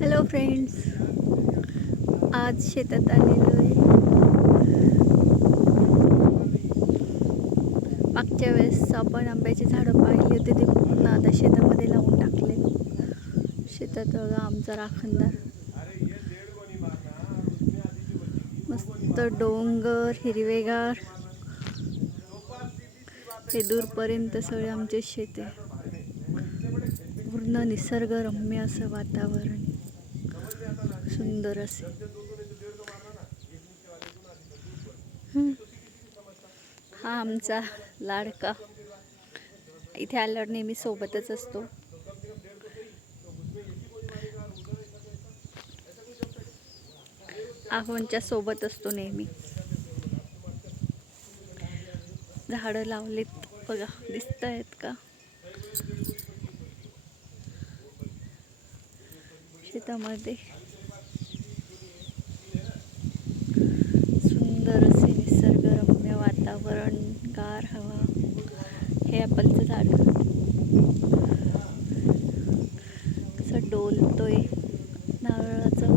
Hello friends आज शेतात आलेलो आहे. मागच्या वेळेस आपण आंब्याची झाडं पाहिली होती ते पूर्ण आता शेतामध्ये लावून टाकले. शेतात बघा आमचा राखणदार. मस्त डोंगर हिरवेगार. हे दूरपर्यंत सगळे आमचे शेत आहे. पूर्ण निसर्गरम्य असं वातावरण. सुंदर असे. हा आमचा लाडका. इथे आल्यावर नेहमी सोबतच असतो. आहोंच्या सोबत असतो नेहमी. झाडं लावलीत. बघा दिसत आहेत का? शेतामध्ये सुंदर असे निसर्गरम्य वातावरण गार हवा. हे ॲपलचं झाड. कसं डोलतोय नारळाचं.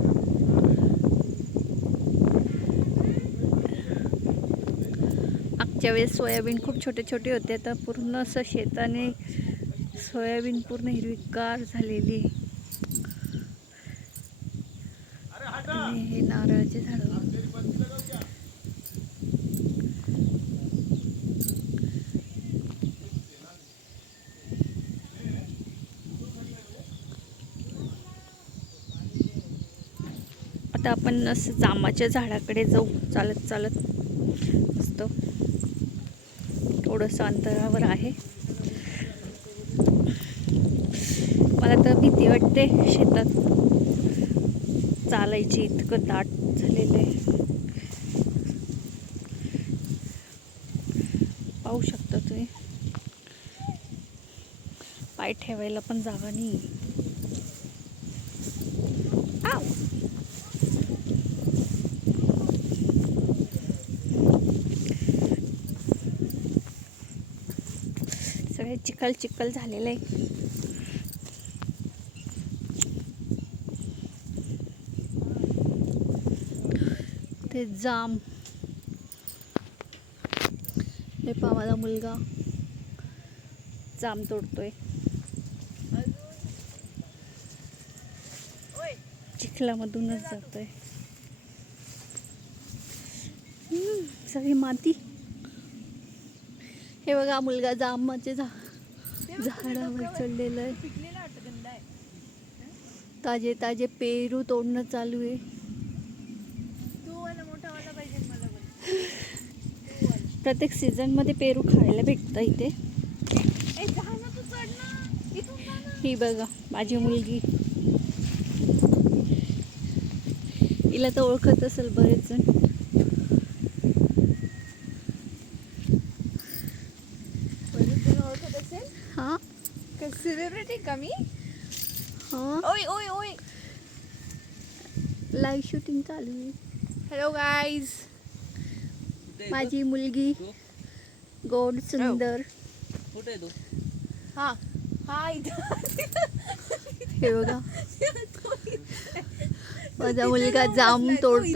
मागच्या वेळेस सोयाबीन खूप छोटे छोटे होते. तर पूर्ण असं शेताने सोयाबीन पूर्ण हिरवीगार झालेली. आणि हे नारळाचे झाड. आता आपण असं जामाच्या झाडाकडे जाऊ. चालत चालत. मस्त. थोडंसं अंतरावर आहे. मला तर भीती वाटते शेतात चालायची. इतकं दाट झालेलं आहे. पाहू शकता तुम्ही? पाय ठेवायला पण जागा नाही सगळे चिखल चिखल झालेलं आहे ते जाम. हे पावाला माझा मुलगा. जाम तोडतोय. चिखलामधूनच जातोय. सगळी माती. हे बघा मुलगा जामाचे झा झाडावर चढलेलं आहे. ताजे ताजे पेरू तोडणं चालू आहे. प्रत्येक सीझनमध्ये पेरू खायला भेटतं इथे. ही बघा माझी मुलगी. हिला तर ओळखत असेल बरेच जण ओळखत असेल हा सेलिब्रिटी का मी हा ओय ओय ओय लाईव्ह शूटिंग चालू आहे. हॅलो गाईज माझी मुलगी गोड सुंदर. कुठे तू? हा. हा इथं. हे बघा. माझा मुलगा जाम तोडतोय.